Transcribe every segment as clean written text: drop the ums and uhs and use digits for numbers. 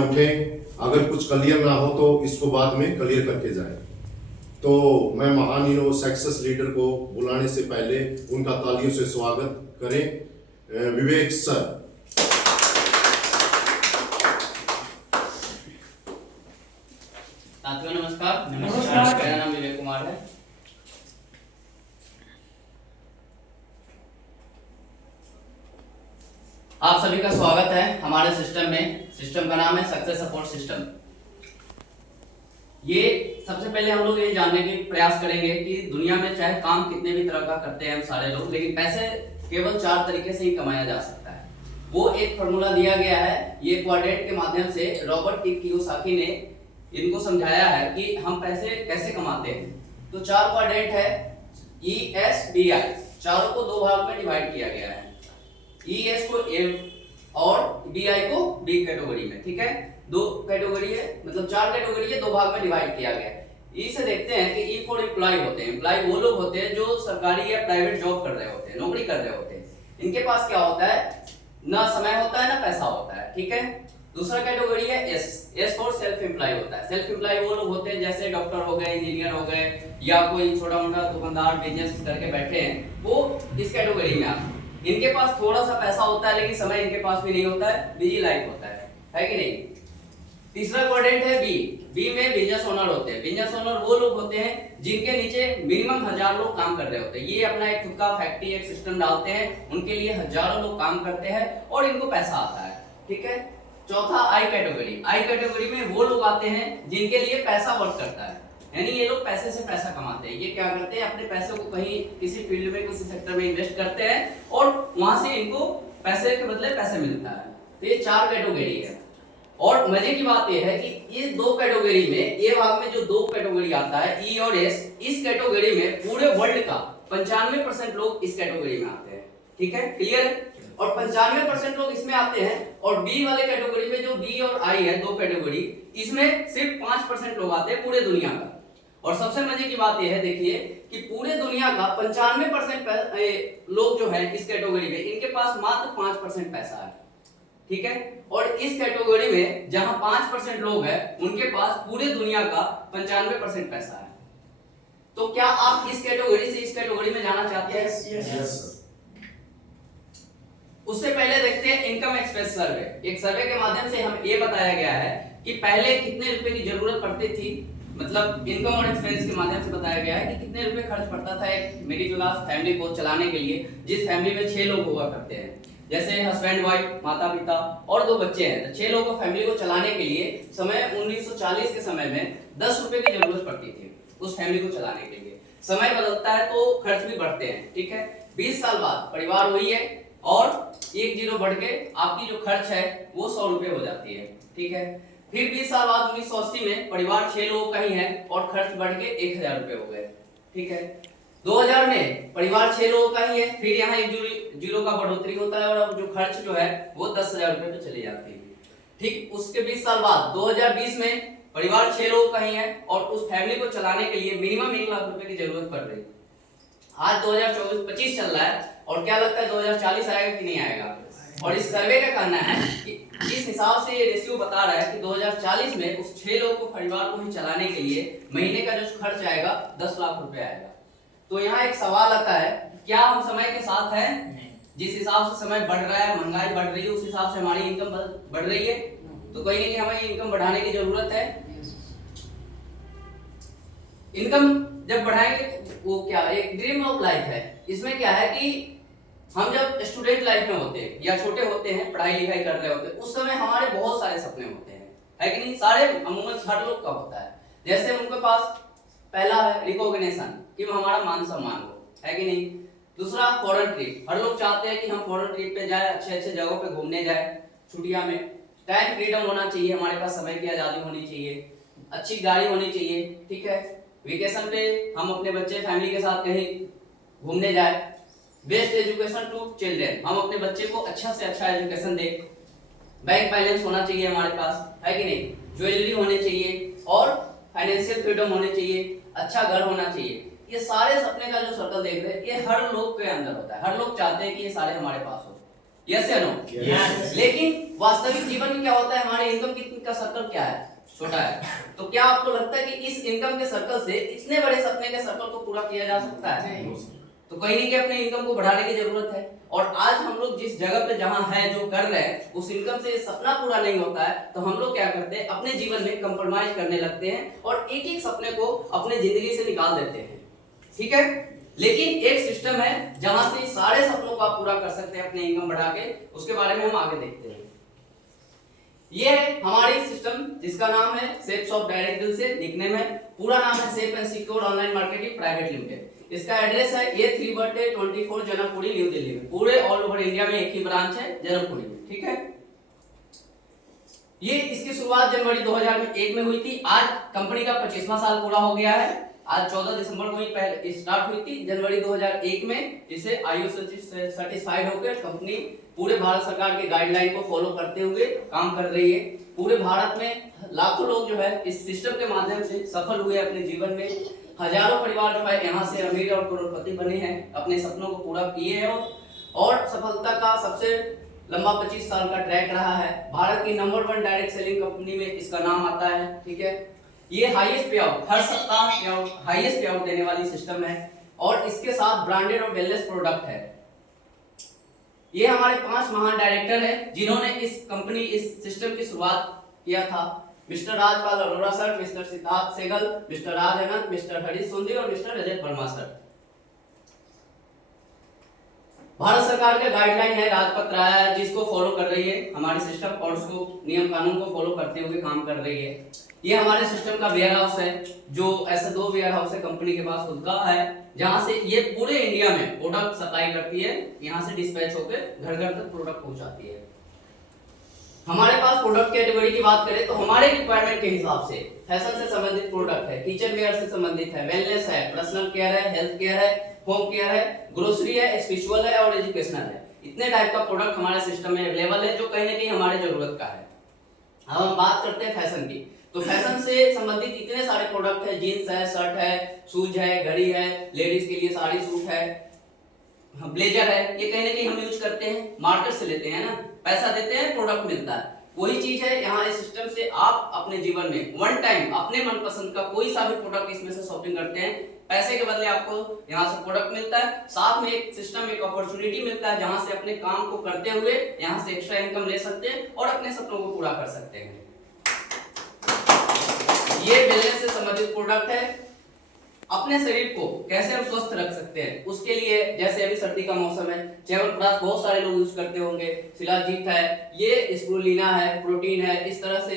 उठें, अगर कुछ क्लियर ना हो तो इसको बाद में क्लियर करके जाएं। तो मैं महान सक्सेस लीडर को बुलाने से पहले उनका तालियों से स्वागत करें। विवेक सर। साथियों नमस्कार। मेरा नाम विवेक कुमार है। आप सभी का स्वागत है हमारे सिस्टम में। सिस्टम का नाम है सक्सेस सपोर्ट सिस्टम। ये सबसे पहले हम लोग ये जानने की प्रयास करेंगे कि दुनिया में चाहे काम कितने भी तरह का करते हैं हम सारे लोग, लेकिन पैसे केवल 4 तरीके से ही कमाया जा सकता है। वो एक फॉर्मूला दिया गया है, ये क्वाड्रेंट के माध्यम से रॉबर्ट टी कियोसाकी ने इनको समझाया है कि हम पैसे कैसे कमाते हैं। तो 4 क्वाड्रेंट है, ESBI, चारों को 2 भाग में डिवाइड किया गया है। ES को A और BI को B कैटेगरी में, ठीक है। 2 कैटेगरी है, मतलब 4 कैटेगरी है, 2 भाग में डिवाइड किया गया है। E से देखते हैं कि E फॉर एम्प्लॉय होते हैं। एम्प्लॉय वो लोग होते हैं जो सरकारी या प्राइवेट जॉब कर रहे होते हैं, नौकरी कर रहे होते हैं। इनके पास क्या होता है, ना समय होता है ना पैसा होता है, ठीक है। दूसरा कैटेगरी है S फॉर सेल्फ एम्प्लॉय होता है। सेल्फ एम्प्लॉय वो लोग होते हैं जैसे डॉक्टर हो गए, इंजीनियर हो गए, या कोई छोटा मोटा दुकानदार बिजनेस करके बैठे हैं, वो इस कैटेगरी में आते हैं। इनके पास थोड़ा सा पैसा होता है लेकिन समय इनके पास भी नहीं होता है, बिजी लाइफ होता है कि नहीं। तीसरा क्वाड्रेंट है बी में बिजनेस ओनर होते हैं। बिजनेस ओनर वो लोग होते हैं जिनके नीचे मिनिमम 1000 लोग काम कर रहे होते हैं। ये अपना एक खुद का फैक्ट्री, एक सिस्टम डालते हैं, उनके लिए हजारों लोग काम करते हैं और इनको पैसा आता है, ठीक है। चौथा आई कैटेगरी में वो लोग आते हैं जिनके लिए पैसा वर्क करता है, यानी ये लोग पैसे से पैसा कमाते हैं। ये क्या करते हैं, अपने पैसे को कहीं किसी फील्ड में, किसी सेक्टर में इन्वेस्ट करते हैं और वहां से इनको पैसे के बदले पैसे मिलता है। तो ये 4 कैटेगरी है। और मजे की बात यह है कि ये 2 कैटेगरी में, ए भाग में जो 2 कैटेगरी आता है E और S, इस कैटेगरी में पूरे वर्ल्ड का 95% लोग इस कैटेगरी में आते हैं, ठीक है, क्लियर है। और 95% लोग इसमें आते हैं। और बी वाले कैटेगरी में जो B और I है, 2 कैटेगरी, इसमें सिर्फ 5% लोग आते हैं पूरे दुनिया का। और सबसे मजे की बात यह है, देखिए कि पूरे दुनिया का 95% लोग जो है इस कैटेगरी में, इनके पास मात्र 5% पैसा है, ठीक है। और इस कैटेगरी में जहां 5% लोग हैं, उनके पास पूरे दुनिया का 95% पैसा है। तो क्या आप इस कैटेगरी से इस कैटेगरी में जाना चाहते हैं? यस। उससे पहले देखते हैं इनकम एक्सपेंस सर्वे। एक सर्वे के माध्यम से हम ये बताया गया है कि पहले कितने रुपए की जरूरत पड़ती थी, मतलब इनकम और एक्सपेंस के माध्यम से बताया गया है कि कितने रुपए खर्च पड़ता था एक मिडिल क्लास फैमिली को चलाने के लिए, जिस फैमिली में 6 लोग हुआ करते हैं, जैसे हस्बैंड वाइफ, माता पिता और 2 बच्चे हैं। तो 6 लोगों को फैमिली को चलाने के लिए समय 1940 के समय में 10 रुपए की जरूरत पड़ती थी उस फैमिली को चलाने के लिए। समय बदलता है तो खर्च भी बढ़ते हैं, ठीक है। 20 साल बाद परिवार हुई है और 1 जीरो बढ़ के आपकी जो खर्च है वो 100 रुपए हो जाती है, ठीक है। फिर 20 साल बाद 1980 में परिवार 6 लोगों का ही है और खर्च बढ़ के 1000 रुपए हो गए, ठीक है। 2000 में परिवार 6 लोगों का ही है, फिर यहाँ 1 जीरो का बढ़ोतरी होता है और अब जो खर्च जो है वो 10,000 रुपए पे चली जाती है, ठीक। उसके 20 साल बाद 2020 में परिवार 6 लोगों का ही है और उस फैमिली को चलाने के लिए मिनिमम 1 लाख रुपए की जरूरत पड़ रही है। आज 2024-25 चल रहा है और क्या लगता है 2040 आएगा कि नहीं आएगा? और इस सर्वे का कहना है कि इस हिसाब से ये रेशियो बता रहा है कि 2040 में उस 6 लोगों को परिवार को ही चलाने के लिए महीने का जो खर्च आएगा 10 लाख रुपए आएगा। तो यहाँ एक सवाल आता है, क्या हम समय के साथ हैं? जिस हिसाब से समय बढ़ रहा है, महंगाई बढ़ रही है, उस हिसाब से हमारी इनकम बढ़ रही है। तो कहीं नहीं, हमें इनकम बढ़ाने की जरूरत है। इनकम जब बढ़ाएंगे वो क्या, एक ड्रीम ऑफ लाइफ है। इसमें क्या है कि हम जब स्टूडेंट लाइफ में होते हैं या छोटे होते हैं, पढ़ाई लिखाई कर रहे होते हैं, उस समय हमारे बहुत सारे सपने होते हैं, है कि नहीं? सारे अमूमन हर लोग का होता है। जैसे उनके पास पहला है रिकॉग्निशन, कि हमारा मान सम्मान हो, है कि नहीं। दूसरा फॉरेन ट्रिप, हर लोग चाहते हैं कि हम फॉरेन ट्रिप पे जाए, अच्छे अच्छे जगहों पे घूमने जाए छुट्टियां में। टाइम फ्रीडम होना चाहिए, हमारे पास समय की आज़ादी होनी चाहिए, अच्छी गाड़ी होनी चाहिए, ठीक है। वेकेशन पे हम अपने बच्चे फैमिली के साथ कहीं घूमने जाए। बेस्ट एजुकेशन टू चिल्ड्रेन, हम अपने बच्चे को अच्छा से अच्छा एजुकेशन दें। बैंक बैलेंस होना चाहिए हमारे पास, है कि नहीं। ज्वेलरी होनी चाहिए और फाइनेंशियल फ्रीडम होनी चाहिए, अच्छा घर होना चाहिए। ये सारे सपने का जो सर्कल देख रहे हैं, ये हर लोग के अंदर होता है। हर लोग चाहते हैं कि ये सारे हमारे पास हो, यस या नो? Yes. लेकिन वास्तविक जीवन में क्या होता है, हमारे इनकम का सर्कल क्या है, छोटा है। तो क्या आपको लगता है कि इस इनकम के सर्कल से इतने बड़े सपने के सर्कल को पूरा किया जा सकता है? तो कहीं नहीं कि अपने इनकम को बढ़ाने की जरूरत है। और आज हम लोग जिस जगह पे जहां है, जो कर रहे हैं, उस इनकम से सपना पूरा नहीं होता है, तो हम लोग क्या करते हैं, अपने जीवन में कंप्रोमाइज करने लगते हैं और एक एक सपने को अपने जिंदगी से निकाल देते हैं। ठीक है, लेकिन एक सिस्टम है जहां से सारे सपनों को आप पूरा कर सकते हैं अपने इनकम बढ़ा के, उसके बारे में हम आगे देखते हैं। ये है हमारी सिस्टम जिसका नाम है सेप्स ऑफ डायरेक्ट डील से लिखने में पूरा नाम है safe and secure online marketing private limited. इसका एड्रेस है A3/24 जनकपुरी न्यू दिल्ली में। पूरे ऑल ओवर इंडिया में एक ही ब्रांच है जनकपुरी में। ठीक है, ये इसकी शुरुआत जनवरी 2001 में हुई थी। आज कंपनी का 25वां साल पूरा हो गया है। आज 14 दिसंबर को ही पहले स्टार्ट हुई थी, जनवरी 2001 में। इसे आईओ सर्टिफाइड होकर कंपनी पूरे भारत सरकार के गाइडलाइन को फॉलो करते हुए काम कर रही है। पूरे भारत में लाखों लोग जो है इस सिस्टम के माध्यम से सफल हुए अपने जीवन में। हजारों परिवार जो है यहाँ से अमीर और करोड़पति बने हैं, अपने सपनों को पूरा किए हैं और सफलता का सबसे लंबा 25 साल का ट्रैक रहा है। भारत की नंबर 1 डायरेक्ट सेलिंग कंपनी में इसका नाम आता है। ठीक है, ये हाईएस्ट पे आउट, हर सप्ताह हाईएस्ट पे आउट देने वाली सिस्टम है और इसके साथ ब्रांडेड और वेलनेस प्रोडक्ट है। ये हमारे 5 महान डायरेक्टर हैं जिन्होंने इस सिस्टम की शुरुआत किया था। Mister Rajpal Arora sir, mister Siddharth Sehgal, mister Raj Anant, mister Harish Sundi और मिस्टर रजत वर्मा सर। भारत सरकार का गाइडलाइन है, राजपत्र आया है, जिसको फॉलो कर रही है हमारी सिस्टम और उसको नियम कानून को फॉलो करते हुए काम कर रही है। ये हमारे सिस्टम का वेयर हाउस है, जो ऐसे 2 वेयर हाउस है कंपनी के पास खुद का है, जहां से ये पूरे इंडिया में प्रोडक्ट सप्लाई करती है। यहां से डिस्पैच होकर घर घर तक प्रोडक्ट पहुंचाती है। हमारे पास प्रोडक्ट कैटेगरी की बात करें तो हमारे रिक्वायरमेंट के हिसाब से फैशन से संबंधित प्रोडक्ट है, किचन वेयर से संबंधित है, वेलनेस है, पर्सनल केयर है, हेल्थ केयर है, होम केयर है, ग्रोसरी है, स्पिरिचुअल है और एजुकेशनल है। इतने टाइप का प्रोडक्ट हमारे सिस्टम में अवेलेबल है जो कहीं ना कहीं हमारे जरूरत का है। अब हम बात करते हैं फैशन की, तो फैशन से संबंधित इतने सारे प्रोडक्ट है, जीन्स है, शर्ट है, शूज है, घड़ी है, लेडीज के लिए साड़ी सूट है, ब्लेजर है। ये कहीं ना कहीं हम यूज करते हैं, मार्केट से लेते हैं ना, पैसा देते हैं, प्रोडक्ट मिलता है। वही चीज है यहाँ इस सिस्टम से आप अपने जीवन में वन टाइम अपने मनपसंद का कोई सा भी प्रोडक्ट इसमें से शॉपिंग करते हैं, पैसे के बदले आपको यहाँ से प्रोडक्ट मिलता है, साथ में एक सिस्टम, एक अपॉर्चुनिटी मिलता है जहां से अपने काम को करते हुए यहाँ से एक्स्ट्रा इनकम ले सकते हैं और अपने सपनों को पूरा कर सकते हैं। ये वेलनेस से संबंधित प्रोडक्ट है। अपने शरीर को कैसे हम स्वस्थ रख सकते हैं उसके लिए, जैसे अभी सर्दी का मौसम है, च्यवनप्राश बहुत सारे लोग यूज करते होंगे, शिलाजीत है, ये स्प्रुलिना है, प्रोटीन है, इस तरह से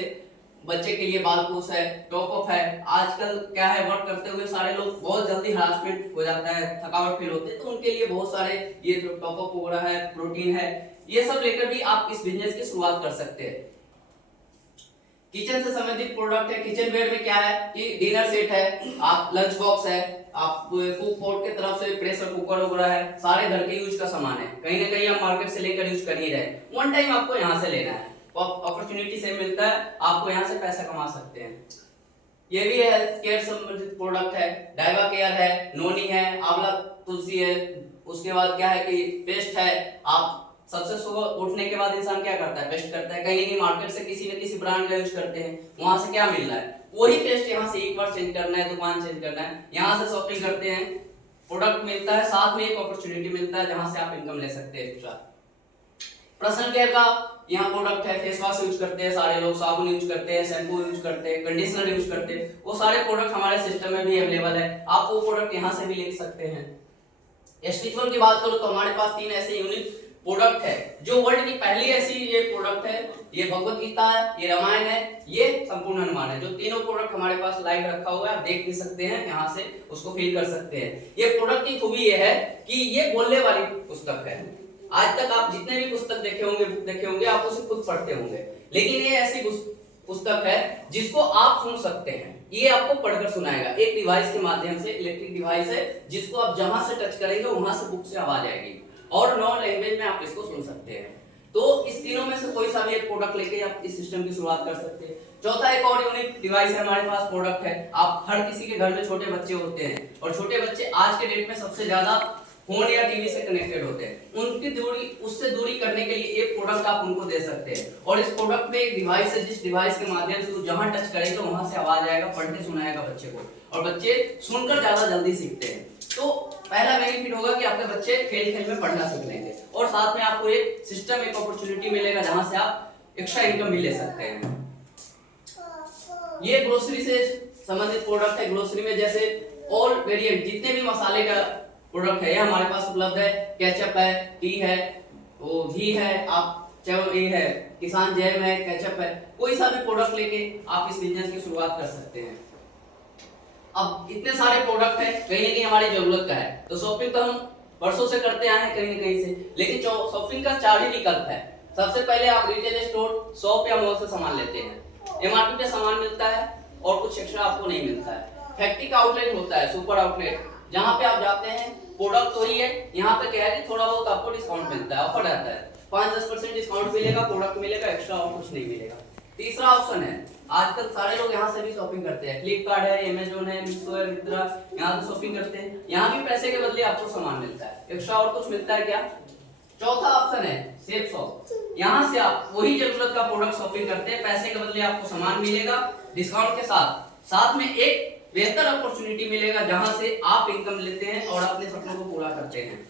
बच्चे के लिए बालपूस है, टॉप अप है। आजकल क्या है, वर्क करते हुए सारे लोग बहुत जल्दी हरासमेंट हो जाता है, थकावट फील होती है, तो उनके लिए बहुत सारे ये टॉप अप वगैरह है, प्रोटीन है, ये सब लेकर भी आप इस बिजनेस की शुरुआत कर सकते हैं। किचन से संबंधित प्रोडक्ट है। किचन वेयर में क्या है कि डिनर सेट है, आप लंच बॉक्स है, आप कुक पॉट के तरफ से प्रेशर कुकर वगैरह है, सारे घर के यूज का सामान है। कहीं ना कहीं आप मार्केट से लेकर यूज कर ही रहे, वन टाइम आपको यहाँ से लेना है, अपॉर्चुनिटी से मिलता है, आपको यहाँ से पैसा कमा सकते हैं। ये भी हेल्थ केयर संबंधित प्रोडक्ट है, डाइवा केयर है, नोनी है, आंवला तुलसी है। उसके बाद क्या है कि पेस्ट है। आप सबसे सुबह उठने के बाद इंसान क्या करता है, पेस्ट करता है, कहीं मार्केट से किसी न किसी ब्रांड का यूज करते हैं, वहां से क्या मिल रहा है, वही पेस्ट यहाँ से एक बार चेंज करना है, दुकान चेंज करना है, यहाँ से शॉपिंग करते हैं, प्रोडक्ट मिलता है, साथ में एक अपॉर्चुनिटी मिलता है जहां से आप इनकम ले सकते हैं एक्स्ट्रा। पर्सनल केयर का यहाँ प्रोडक्ट है, फेस वॉश यूज करते हैं सारे लोग, साबुन यूज करते हैं, शैम्पू यूज करते हैं, कंडीशनर यूज करते हैं, वो सारे प्रोडक्ट हमारे सिस्टम में भी अवेलेबल है, आप वो प्रोडक्ट यहाँ से भी ले सकते हैं। स्पिरिचुअल की बात करो तो हमारे पास 3 ऐसे यूनिक प्रोडक्ट है जो वर्ल्ड की पहली ऐसी ये प्रोडक्ट है। ये भगवत गीता है, ये रामायण है, ये संपूर्ण हनुमान है। जो तीनों प्रोडक्ट हमारे पास लाइव रखा हुआ है, आप देख भी सकते हैं, यहाँ से उसको फील कर सकते हैं। ये प्रोडक्ट की खूबी ये है कि ये बोलने वाली पुस्तक है। आज तक आप जितने भी पुस्तक देखे होंगे, बुक देखे होंगे, आप उसे खुद पढ़ते होंगे, लेकिन ये ऐसी पुस्तक है जिसको आप सुन सकते हैं। ये आपको पढ़कर सुनाएगा एक डिवाइस के माध्यम से, इलेक्ट्रिक डिवाइस है जिसको आप जहां से टच करेंगे वहां से बुक से आवाज आएगी और नॉन लैंग्वेज में आप इसको सुन सकते हैं। तो इस तीनों में से कोई सा भी एक प्रोडक्ट लेके आप इस सिस्टम की शुरुआत कर सकते हैं। चौथा एक और यूनिक डिवाइस है हमारे पास, प्रोडक्ट है। आप हर किसी के घर में छोटे बच्चे होते हैं और छोटे बच्चे आज के डेट में सबसे ज्यादा फोन या टीवी से कनेक्टेड होते हैं, उनकी दूरी, उससे दूरी करने के लिए एक प्रोडक्ट आप उनको दे सकते हैं। और इस प्रोडक्ट में एक डिवाइस है, जिस डिवाइस के माध्यम से वो जहां टच करे तो वहां से आवाज आएगा, पढ़ के सुनाएगा बच्चे को, और बच्चे सुनकर ज्यादा जल्दी सीखते हैं। तो पहला बेनिफिट होगा कि आपके बच्चे खेल खेल में पढ़ना सीख लेंगे, और साथ में आपको एक सिस्टम, एक अपॉर्चुनिटी मिलेगा जहां से आप एक्स्ट्रा इनकम भी ले सकते हैं। ये ग्रोसरी से संबंधित प्रोडक्ट है। ग्रोसरी में जैसे ऑल वेरिएंट जितने भी मसाले का प्रोडक्ट है ये हमारे पास उपलब्ध है। केचप है, टी है, वो घी है, आप चाहे ये है किसान जैम है, केचप है, कोई सा भी प्रोडक्ट लेके आप इस बिजनेस की शुरुआत कर सकते हैं। अब इतने सारे प्रोडक्ट है, कहीं ना कहीं हमारी जरूरत का है, तो शॉपिंग तो हम वर्षों से करते आए हैं कहीं ना कहीं से, लेकिन शॉपिंग का 4 ही विकल्प है। सबसे पहले आप रिटेल स्टोर, शॉप या मॉल से सामान लेते हैं, एमआरपी पे सामान मिलता है और कुछ एक्स्ट्रा आपको नहीं मिलता है। फैक्ट्री का आउटलेट होता है, सुपर आउटलेट, जहां पे आप जाते हैं, प्रोडक्ट वही है, यहाँ पे क्या है कि थोड़ा बहुत आपको डिस्काउंट मिलता है, ऑफर रहता है, 5-10% डिस्काउंट मिलेगा, प्रोडक्ट मिलेगा, एक्स्ट्रा और कुछ नहीं मिलेगा। तीसरा ऑप्शन है, आजकल सारे लोग यहाँ से भी शॉपिंग करते हैं, फ्लिपकार्ट है, अमेज़न है, मीशो है, मिंत्रा, यहाँ से शॉपिंग करते हैं, यहाँ भी पैसे के बदले आपको सामान मिलता है, एक्स्ट्रा और कुछ मिलता है क्या? चौथा ऑप्शन है सेफ शॉप, यहाँ से आप वही जरूरत का प्रोडक्ट शॉपिंग करते हैं, पैसे के बदले आपको सामान मिलेगा डिस्काउंट के साथ, साथ में एक बेहतर अपॉर्चुनिटी मिलेगा जहां से आप इनकम लेते हैं और अपने सपनों को पूरा करते हैं।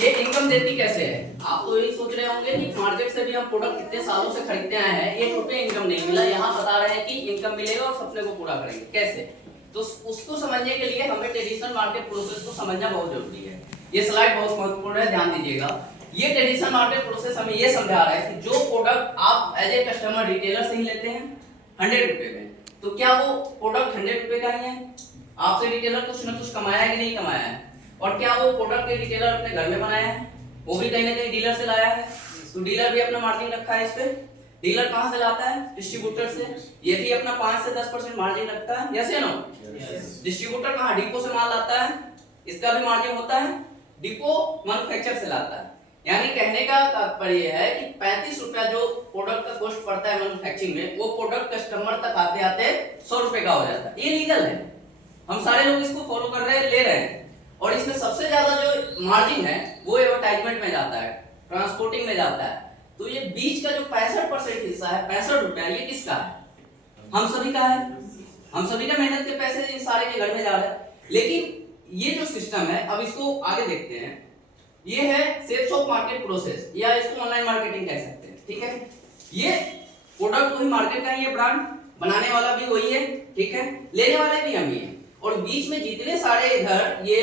ये इनकम देती कैसे है? आप तो यही सोच रहे होंगे कि मार्केट से भी हम प्रोडक्ट कितने सालों से खरीदते आए हैं, 1 रुपये इनकम नहीं मिला, यहाँ बता रहे हैं कि इनकम मिलेगा और सपने को पूरा करेंगे। कैसे? तो उसको समझने के लिए हमें ट्रेडिशनल मार्केट प्रोसेस को समझना बहुत जरूरी है। ये स्लाइड बहुत महत्वपूर्ण है, ध्यान दीजिएगा। ये ट्रेडिशनल मार्केट प्रोसेस हमें ये समझा रहा है कि जो प्रोडक्ट आप एज ए कस्टमर रिटेलर से ही लेते हैं 100 रुपए में, तो क्या वो प्रोडक्ट 100 रुपए का ही है? आपसे रिटेलर कुछ ना कुछ कमाया है कि नहीं कमाया है? और क्या वो प्रोडक्ट के रिटेलर अपने घर में बनाया है? वो भी कहीं ना कहीं डीलर से लाया है, तो डीलर भी अपना मार्जिन रखा है इस पे। डीलर कहां से लाता है? डिस्ट्रीब्यूटर से, ये भी अपना 5 से 10% मार्जिन रखता है, यस या नो? डिस्ट्रीब्यूटर कहां? डिपो से माल लाता है, इसका भी मार्जिन होता है। डिपो मैन्युफैक्चर से लाता है, यानी कहने का तात्पर्य है कि 35 रुपया जो प्रोडक्ट का कॉस्ट पड़ता है मैन्युफैक्चरिंग में, वो प्रोडक्ट कस्टमर तक आते आते 100 रुपए का हो जाता है। ये लीगल है, हम सारे लोग इसको फॉलो कर रहे हैं, ले रहे हैं। और इसमें सबसे ज्यादा जो मार्जिन है वो एडवर्टाइजमेंट में जाता है, ट्रांसपोर्टिंग में जाता है। तो ये बीच का जो 65% हिस्सा है, 65 रुपया, ये किसका है? हम सभी का है, हम सभी का मेहनत के पैसे इन सारे के घर में जा रहा है। लेकिन ये जो सिस्टम है, अब इसको आगे देखते हैं। ये है सेल्स ऑफ मार्केट प्रोसेस, या इसको ऑनलाइन मार्केटिंग कह सकते हैं, ठीक है। ये प्रोडक्ट वही मार्केट का ही है, ब्रांड बनाने वाला भी वही है, ठीक है, लेने वाले भी हम ही हैं। और बीच में जितने सारे इधर ये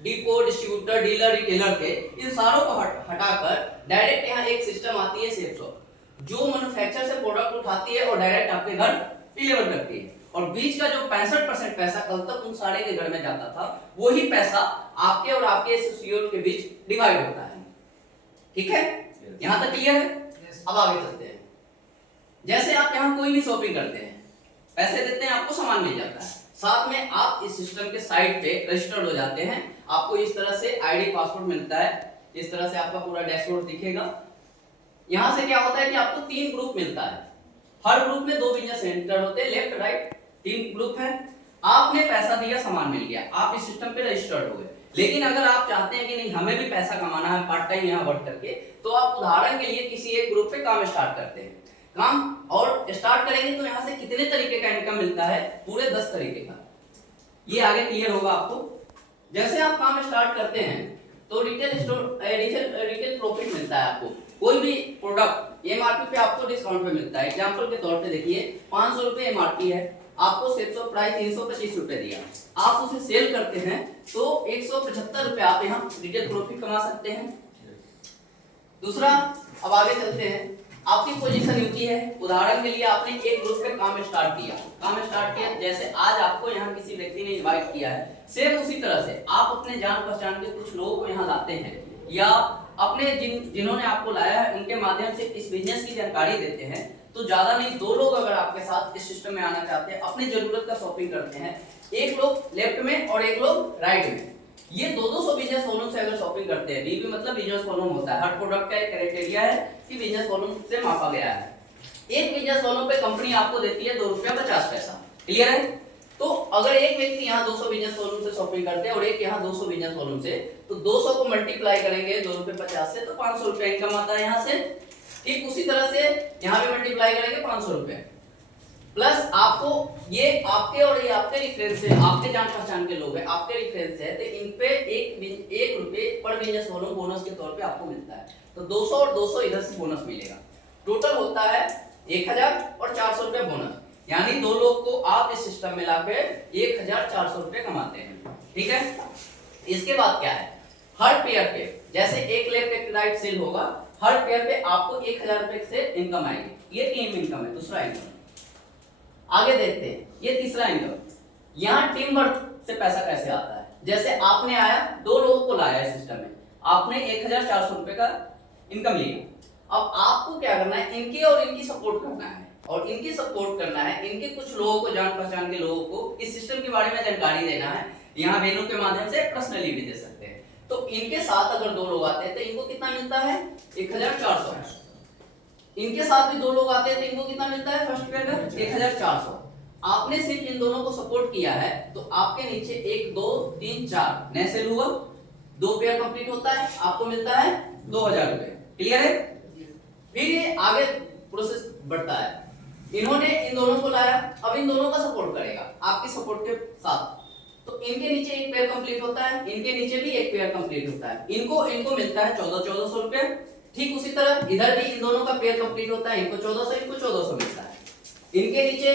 डिपो, डिस्ट्रीब्यूटर, डीलर, रिटेलर थे, इन सारों को हटाकर डायरेक्ट यहाँ एक सिस्टम आती है सेल्स ऑफ, जो मैन्युफैक्चर से प्रोडक्ट उठाती है और डायरेक्ट आपके घर डिलीवर करती है। और बीच का जो 65% पैसा कल तक उन सारे के घर में जाता था, वही पैसा आपके और आपके एसोसिएट के बीच डिवाइड होता है, ठीक है। यहां तक क्लियर है? अब आगे चलते हैं। जैसे आप यहाँ कोई भी शॉपिंग करते हैं, पैसे देते हैं, आपको सामान मिल जाता है, साथ में आप इस सिस्टम के साइट पे रजिस्टर्ड हो जाते हैं। आपको इस तरह से आईडी, पासवर्ड मिलता है, इस तरह से आपका पूरा डैशबोर्ड दिखेगा। यहां से क्या होता है कि आपको 3 ग्रुप मिलता है, हर ग्रुप में 2 बिजनेस सेंटर होते हैं, लेफ्ट राइट 3 ग्रुप है। आपने पैसा दिया, सामान मिल गया, आप इस सिस्टम पे रजिस्टर्ड हो गए। लेकिन अगर आप चाहते हैं कि नहीं हमें भी पैसा कमाना है पार्ट टाइम यहाँ वर्क करके, तो आप उदाहरण के लिए किसी एक ग्रुप पे काम स्टार्ट करते हैं, काम और स्टार्ट करेंगे तो यहाँ से कितने तरीके का इनकम मिलता है? पूरे 10 तरीके का। ये आगे क्लियर होगा आपको। जैसे आप काम स्टार्ट करते हैं तो रिटेल प्रॉफिट मिलता है आपको। कोई भी प्रोडक्ट एमआरपी पे आपको डिस्काउंट पे मिलता है। एग्जांपल के तौर पे देखिए, 500 रुपए एमआरपी है, आपको सेल्स ऑफ प्राइस 325 रुपए दिया, आप उसे सेल करते हैं तो 175 रुपए आप यहाँ रिटेल प्रॉफिट कमा सकते हैं। दूसरा, अब आगे चलते हैं। आपकी पोजीशन होती है, उदाहरण के लिए आपने एक ग्रुप पे काम स्टार्ट किया, जैसे आज आपको यहाँ किसी व्यक्ति ने इनवाइट किया है, सेम उसी तरह से आप अपने जान पहचान के कुछ लोगों को यहाँ लाते हैं, या अपने जिन्होंने आपको लाया है उनके माध्यम से इस बिजनेस की जानकारी देते हैं। तो ज्यादा नहीं, 2 लोग अगर आपके साथ इस सिस्टम में आना चाहते हैं, अपनी जरूरत का शॉपिंग करते हैं, एक लोग लेफ्ट में और एक लोग राइट में, ये 200 बिजनेस वॉल्यूम से अगर शॉपिंग करते हैं, बीबी मतलब बिजनेस वॉल्यूम होता है, हर प्रोडक्ट का एक क्राइटेरिया है कि बिजनेस वॉल्यूम से मापा गया है। एक बिजनेस वॉल्यूम पे कंपनी आपको देती है 2 रुपया 50 पैसा, क्लियर है। तो अगर एक व्यक्ति यहाँ 200 बिजनेस वॉल्यूम से शॉपिंग करते हैं और एक यहाँ 200 बिजनेस वॉल्यूम से, तो 200 को मल्टीप्लाई करेंगे 2 रुपए 50 से, तो 500 रुपए इनकम आता है यहाँ से। ठीक उसी तरह से यहाँ भी मल्टीप्लाई करेंगे 500 रुपए, प्लस आपको ये आपके और ये आपके रेफरेंस है, आपके जान पहचान के लोग हैं, आपके रेफरेंस है, तो इन पे 1 रुपए पर बिजनेस वॉल्यूम बोनस के तौर पे आपको मिलता है। तो 200 और 200 इधर से बोनस मिलेगा, टोटल होता है 1000 और 400 रुपए बोनस। यानी दो लोग को आप इस सिस्टम में लाकर 1400 रुपए कमाते हैं। ठीक है, इसके बाद क्या है, हर पेयर पे जैसे एक लेफ्ट एक राइट सेल होगा, हर पेयर पे आपको 1000 रुपए से इनकम आएगी। ये टीम इनकम है, दूसरा इनकम। आगे देखते हैं, ये तीसरा इनकम। यहाँ टीम वर्क से पैसा कैसे आता है, जैसे आपने आया, 2 लोगों को लाया है सिस्टम में, आपने 1400 रुपए का इनकम लिया। अब आपको क्या करना है, इनकी और इनकी सपोर्ट करना है, और इनकी सपोर्ट करना है, इनके कुछ लोगों को, जान पहचान के लोगों को इस सिस्टम के बारे में जानकारी देना है। यहाँ मेनू के माध्यम से पर्सनली भी दे सकते हैं। तो इनके साथ अगर 2 लोग आते हैं तो इनको कितना मिलता है, 1400। इनके साथ भी 2 लोग आते हैं तो इनको कितना मिलता है, फर्स्ट पेयर का 1400। आपने सिर्फ इन दोनों को सपोर्ट किया है तो आपके नीचे 1 2 3 4 नए सेल हुआ, 2 पेयर कंप्लीट होता है, आपको मिलता है 2000 रुपए। क्लियर है। फिर ये आगे प्रोसेस बढ़ता है, इन्होंने इन दोनों को लाया, अब इन दोनों का सपोर्ट करेगा आपके सपोर्ट के साथ, तो इनके नीचे 1 पेयर कंप्लीट होता है, इनके नीचे भी 1 पेयर कंप्लीट होता है, इनको मिलता है 1400 रुपए। ठीक उसी तरह इधर भी इन दोनों का पेयर कंप्लीट होता है, इनको 1400 मिलता है। इनके नीचे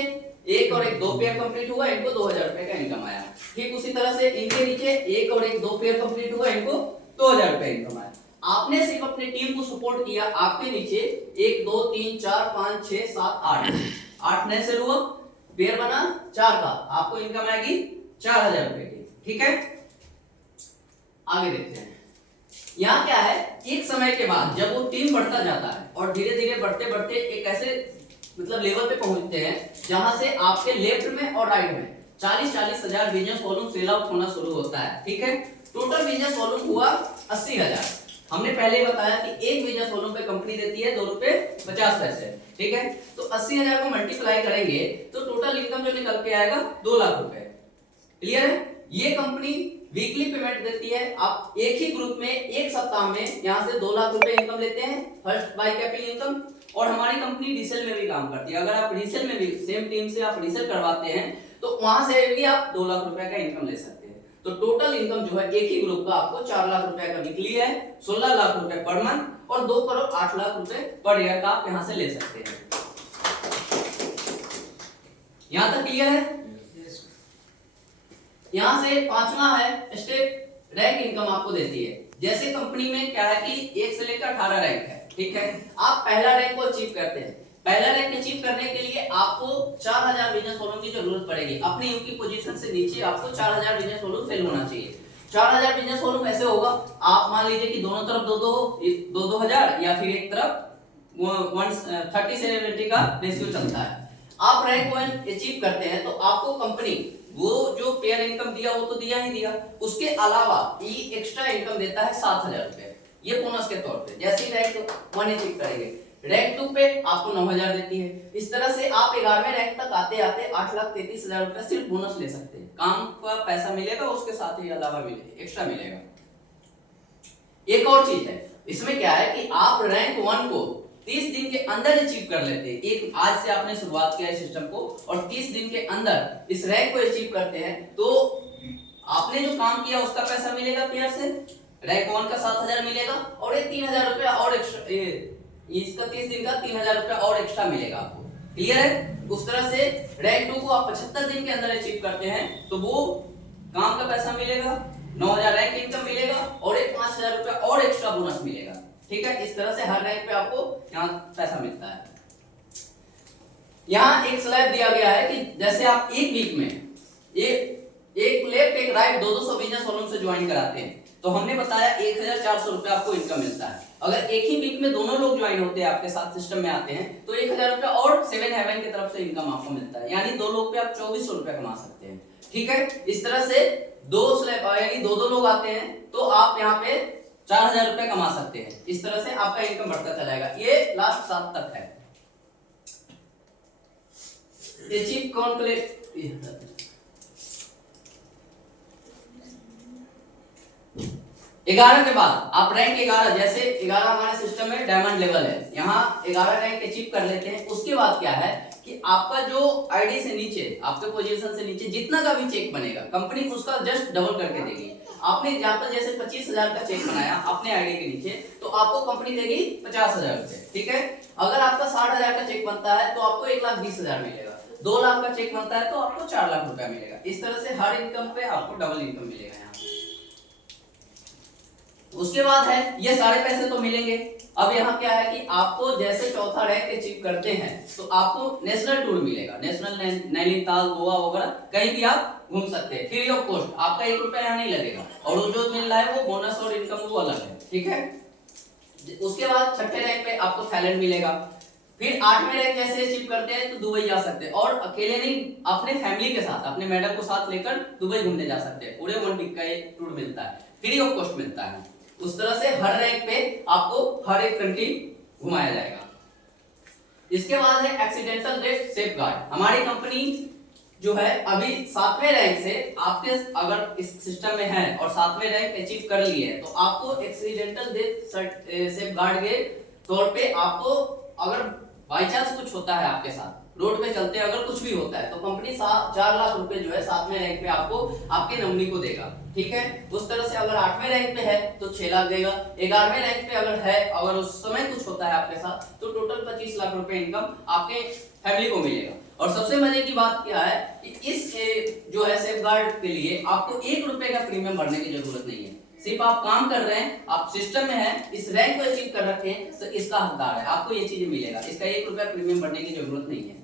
1 और 1 2 पेयर कंप्लीट हुआ, इनको 2000 रुपए का इनकम आया। ठीक उसी तरह से इनके नीचे 1 और 1 2 पेयर कंप्लीट हुआ, इनको 2000 रुपए इनकम आया। आपने सिर्फ अपनी टीम को सपोर्ट किया, आपके नीचे 1 2 3 4 5 6 7 8 नए सेल हुआ, पेयर बना 4 का, आपको इनकम आएगी 4000 रुपए की। ठीक है, आगे देखते हैं। यहाँ क्या है, एक समय के बाद जब वो टीम बढ़ता जाता है और धीरे धीरे बढ़ते बढ़ते एक ऐसे मतलब लेवल पे पहुंचते हैं जहां से आपके लेफ्ट में और राइट में 40 हजार बिजनेस वॉल्यूम सेल आउट होना शुरू होता है। ठीक है, टोटल बिजनेस वॉल्यूम हुआ 80,000। हमने पहले ही बताया कि एक बिजनेस वॉल्यूम पे कंपनी देती है 2 रुपए 50 पैसे। ठीक है, तो 80,000 को मल्टीप्लाई करेंगे तो टोटल इनकम जो निकल के आएगा 2 लाख रुपए। क्लियर है। ये कंपनी वीकली पेमेंट देती है, आप एक ही ग्रुप में एक सप्ताह में यहाँ से 2 लाख रुपए इनकम लेते हैं, फर्स्ट बाय कैपिटल इनकम। और हमारी कंपनी रीसेल में भी काम करती है, अगर आप रीसेल में भी सेम टीम से आप रीसेल करवाते हैं तो वहां से भी आप 2 लाख रुपए का इनकम ले सकते हैं। तो टोटल इनकम जो है एक ही ग्रुप का आपको 4 लाख रुपए का निकली है, 16 लाख रुपए पर मंथ और 2 करोड़ 8 लाख रुपए पर ईयर का आप यहाँ से ले सकते हैं। यहाँ तक क्लियर है। यहाँ से 5वां है स्टेप, रैंक इनकम आपको देती है। जैसे कंपनी में क्या है कि 1 से लेकर 18 रैंक है। ठीक है, आप पहला रैंक को अचीव करते हैं, पहला रैंक अचीव करने के लिए आपको 4000 बिजनेस वॉल्यूम की जरूरत पड़ेगी। अपनी यूकी पोजीशन से नीचे आपको 4000 बिजनेस वॉल्यूम सेल होना चाहिए। 4000 बिजनेस वॉल्यूम ऐसे होगा, आप मान लीजिए कि दोनों तरफ 2 हजार या फिर एक तरफ 130 का रेशियो चलता है। आप रैंक 1 अचीव करते हैं तो आपको कंपनी वो जो पेयर इनकम दिया वो तो दिया ही दिया, उसके अलावा ये एक्स्ट्रा इनकम देता है 7000 रुपए, ये बोनस के तौर पे। जैसे ही रैंक 1 अचीव करेंगे, रैंक 2 पे आपको 9000 देती है। इस तरह से आप 11वें रैंक तक आते आते 8,33,000 रुपए सिर्फ बोनस ले सकते हैं। काम का पैसा मिलेगा, उसके साथ ही अलावा मिलेगा, एक्स्ट्रा मिलेगा। एक और चीज है इसमें, क्या है कि आप रैंक 1 को 30 दिन के अंदर अचीव कर लेते हैं। एक आज से आपने शुरुआत किया है सिस्टम को और 30 दिन के अंदर इस रैंक को अचीव करते हैं तो आपने जो काम किया उसका पैसा मिलेगा पेयर से। रैंक 1 का 7000 मिलेगा और ये 3000 रुपया और एक्स्ट्रा, इसका 30 दिन का 3000 रुपया और एक्स्ट्रा मिलेगा आपको। क्लियर है। उस तरह से रैंक 2 को आप 75 दिन के अंदर अचीव करते हैं तो वो काम का पैसा मिलेगा, 9000 रैंक इनकम मिलेगा और एक 5000 रुपया और एक्स्ट्रा बोनस मिलेगा। ठीक है, इस तरह से हर रैंक पे आपको यहाँ पैसा मिलता है। यहाँ एक स्लैब दिया गया है कि जैसे आप एक वीक में एक लेफ्ट एक राइट 200 बिजनेस वॉल्यूम से ज्वाइन कराते हैं तो हमने बताया 1400 रुपए आपको इनकम मिलता है। अगर एक ही वीक में दोनों लोग ज्वाइन होते हैं, आपके साथ सिस्टम में आते हैं तो 1000 रुपए और 7 हेवन की तरफ से इनकम आपको मिलता है, यानी 2 लोग पे आप 2400 रुपए कमा सकते हैं। ठीक है, इस तरह से 2 स्लैब यानी 2 लोग आते हैं तो आप यहाँ पे 4000 रुपए कमा सकते हैं। इस तरह से आपका इनकम बढ़ता चलेगा। ये लास्ट 7 तक है। अचीव कॉन्क्लेव 11 के बाद आप रैंक 11, जैसे 11 हमारे सिस्टम में डायमंड लेवल है, यहाँ 11 रैंक अचीव कर लेते हैं। उसके बाद क्या है कि आपका जो आईडी से नीचे, आपके पोजीशन से नीचे जितना का भी चेक बनेगा, कंपनी उसका जस्ट डबल करके देगी। आपने यहाँ पर जैसे 25,000 का चेक बनाया अपने आईडी के नीचे, तो आपको कंपनी देगी 50,000 रुपए, ठीक है। अगर आपका 60,000 का चेक बनता है तो आपको 1,20,000 मिलेगा। 2 लाख का चेक बनता है तो आपको 4 लाख रुपया मिलेगा। इस तरह से हर इनकम पे आपको डबल इनकम मिलेगा यहाँ। उसके बाद है ये सारे पैसे तो मिलेंगे। अब यहाँ क्या है कि आपको जैसे चौथा रैंक अचीव करते हैं तो आपको नेशनल टूर मिलेगा, नेशनल नैनीताल, गोवा वगैरह कहीं भी आप घूम सकते हैं फ्री ऑफ कॉस्ट। आपका 1 रुपया यहाँ नहीं लगेगा, और वो जो मिल रहा है वो बोनस और इनकम वो अलग है, ठीक है। उसके बाद छठे रैंक पे आपको थाईलैंड मिलेगा। फिर 8वें रैंक जैसे अचीव करते हैं तो दुबई जा सकते हैं, और अकेले नहीं, अपने फैमिली के साथ, अपने मैडम को साथ लेकर दुबई घूमने जा सकते हैं। पूरे 1 वीक का एक टूर मिलता है, फ्री ऑफ कॉस्ट मिलता है। उस तरह से हर रैंक पे आपको हर एक कंट्री घुमाया जाएगा। इसके बाद है एक्सीडेंटल डेथ सेफगार्ड। हमारी कंपनी जो है अभी 7वें रैंक से आपके अगर इस सिस्टम में है और 7वें रैंक अचीव कर लिए है तो आपको एक्सीडेंटल डेथ सेफगार्ड के तौर पे आपको, अगर बाई चांस कुछ होता है आपके साथ, रोड पे चलते हैं अगर कुछ भी होता है, तो कंपनी 4 लाख रुपए जो है 7वें रैंक पे आपको आपके नॉमिनी को देगा, ठीक है। उस तरह से अगर 8वें रैंक पे है तो 6 लाख देगा। 11वें रैंक पे अगर है, अगर उस समय कुछ होता है आपके साथ, तो टोटल 25 लाख रुपए इनकम आपके फैमिली को मिलेगा। और सबसे मजे की बात क्या है कि इस जो है सेफगार्ड के लिए आपको 1 रुपए का प्रीमियम भरने की जरूरत नहीं है। सिर्फ आप काम कर रहे हैं, आप सिस्टम में हैं, इस रैंक को अचीव कर रखे हैं, तो इसका हकदार है, आपको ये चीजें मिलेगा। इसका 1 रुपया प्रीमियम भरने की जरूरत नहीं है।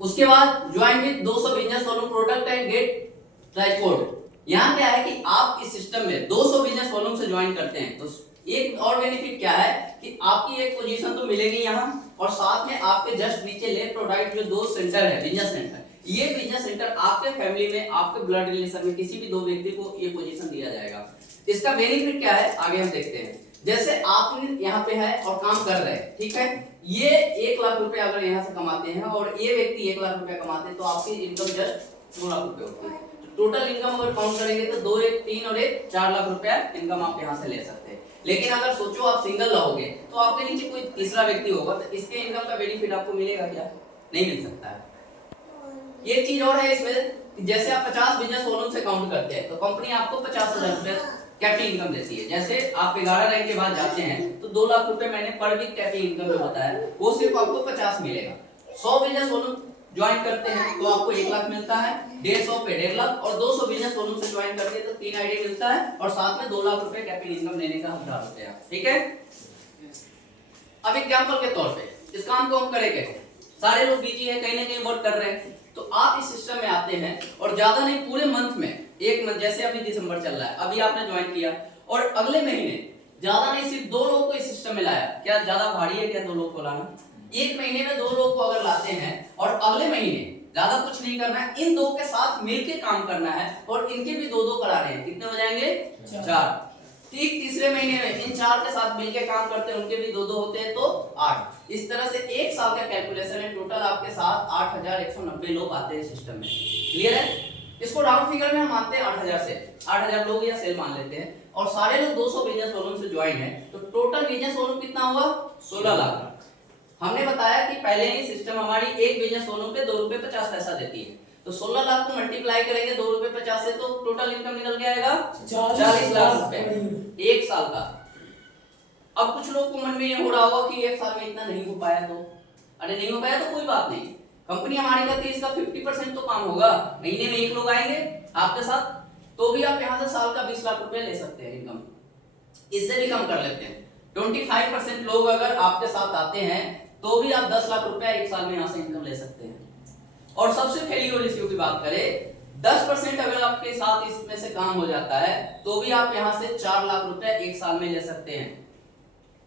उसके बाद join with 200 business volume product and get tripod. यहाँ क्या है कि आप इस सिस्टम में 200 बिजनेस वॉल्यूम से ज्वाइन करते हैं तो एक और बेनिफिट क्या है कि आपकी एक पोजीशन तो मिलेगी यहाँ, और साथ में आपके जस्ट नीचे लेफ्ट और राइट जो 2 सेंटर है बिजनेस सेंटर, ये बिजनेस सेंटर आपके फैमिली में, आपके ब्लड रिलेशन में किसी भी 2 व्यक्ति को ये पोजीशन दिया जाएगा। इसका बेनिफिट क्या है आगे हम देखते हैं। जैसे आप यहाँ पे है और काम कर रहे हैं, ठीक है, ये 1 लाख रुपए अगर यहाँ से कमाते हैं और ये व्यक्ति 1 लाख रुपए कमाते हैं तो आपकी इनकम जस्ट 2 लाख रुपए होती है। टोटल इनकम अगर काउंट करेंगे तो 2, 1, 3 और 1 4 लाख रुपया इनकम आप यहाँ से ले सकते हैं। लेकिन अगर सोचो आप सिंगल रहोगे तो आपके नीचे कोई तीसरा व्यक्ति होगा तो इसके इनकम का बेनिफिट आपको मिलेगा क्या? नहीं मिल सकता है। ये चीज और है इसमें, जैसे आप 50 बिजनेस वॉल्यूम से काउंट करते हैं तो कंपनी आपको 50,000 रुपए कैपिटल इनकम देती है। जैसे आप 11 रैंक के बाद जाते हैं तो 2 लाख रुपए मैंने पर वीक कैपिटल इनकम जो होता है वो सिर्फ आपको 50 मिलेगा। 100 बिजनेस वॉल्यूम ज्वाइन करते हैं तो आपको 1 लाख मिलता है, 150 पे 1.5 लाख, और 200 बिजनेस वॉल्यूम से ज्वाइन करते हैं तो 3 आईडी मिलता है, और साथ में 2 लाख रुपए कैपिटल इनकम लेने का हकदार होते हैं, ठीक है। अब एग्जांपल के तौर पे इस काम को हम करेंगे, सारे लोग बिजी है, कहीं ना कहीं वर्क कर रहे हैं, तो आप इस सिस्टम में आते हैं और ज्यादा नहीं पूरे मंथ में, एक मंथ जैसे अभी दिसंबर चल रहा है, अभी आपने ज्वाइन किया और अगले महीने ज्यादा नहीं सिर्फ 2 लोगों को इस सिस्टम में लाया, क्या ज्यादा भारी है क्या 2 लोग को लाना? 1 महीने में 2 लोग को अगर लाते हैं और अगले महीने ज्यादा कुछ नहीं करना है, इन 2 के साथ मिलके काम करना है और इनके भी 2-2 करा रहे हैं, कितने हो जाएंगे? 4। ठीक तीसरे महीने में इन 4 के साथ मिलके काम करते हैं, उनके भी 2-2 होते हैं तो 8। इस तरह से 1 साल का कैलकुलेशन है, टोटल आपके साथ 8,190 लोग आते हैं सिस्टम में। क्लियर है? इसको राउंड फिगर में हम मानते हैं 8,000 से, 8,000 लोग या सेल मान लेते हैं, और सारे लोग 200 बिजनेस वॉल्यूम से ज्वाइन है, तो टोटल बिजनेस वॉल्यूम कितना हुआ? 16 लाख। हमने बताया कि पहले ही सिस्टम हमारी एक बिजनेस वॉल्यूम पे 2 रुपए 50 पैसा देती है, तो 16 लाख को मल्टीप्लाई करेंगे 2 रुपए 50 से तो टोटल इनकम निकल के आएगा 40 लाख रुपए 1 साल का। अब कुछ लोग को मन में ये हो रहा होगा कि 1 साल में इतना नहीं हो पाया, तो अरे नहीं हो पाया तो कोई बात नहीं, कंपनी हमारी कहती है इसका 50% तो काम होगा, महीने में 1 लोग आएंगे आपके साथ तो भी आप यहाँ से साल का 20 लाख रुपए ले सकते हैं इनकम, इससे भी कम कर लेते हैं। 25% लोग अगर आपके साथ आते हैं तो भी आप 10 लाख रुपया 1 साल में यहाँ से इनकम ले सकते हैं। और सबसे फेलियर रेशियो की बात करें, 10% अगर आपके साथ इसमें से काम हो जाता है तो भी आप यहाँ से 4 लाख रुपए 1 साल में ले सकते हैं।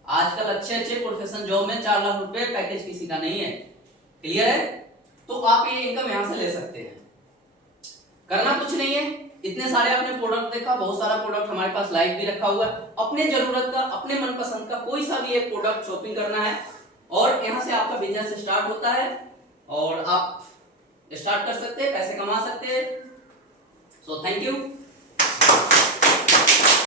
आजकल अच्छे प्रोफेशनल जॉब में 4 लाख रुपए पैकेज किसी का नहीं है। क्लियर है? तो आप ये इनकम यहाँ से ले सकते हैं। करना कुछ नहीं है, इतने सारे आपने प्रोडक्ट देखा, बहुत सारा प्रोडक्ट हमारे पास लाइव भी रखा हुआ है, अपने जरूरत का, अपने मनपसंद का कोई सा भी एक प्रोडक्ट शॉपिंग करना है और यहाँ से आपका बिजनेस स्टार्ट होता है और आप स्टार्ट कर सकते हैं, पैसे कमा सकते हैं। So thank you.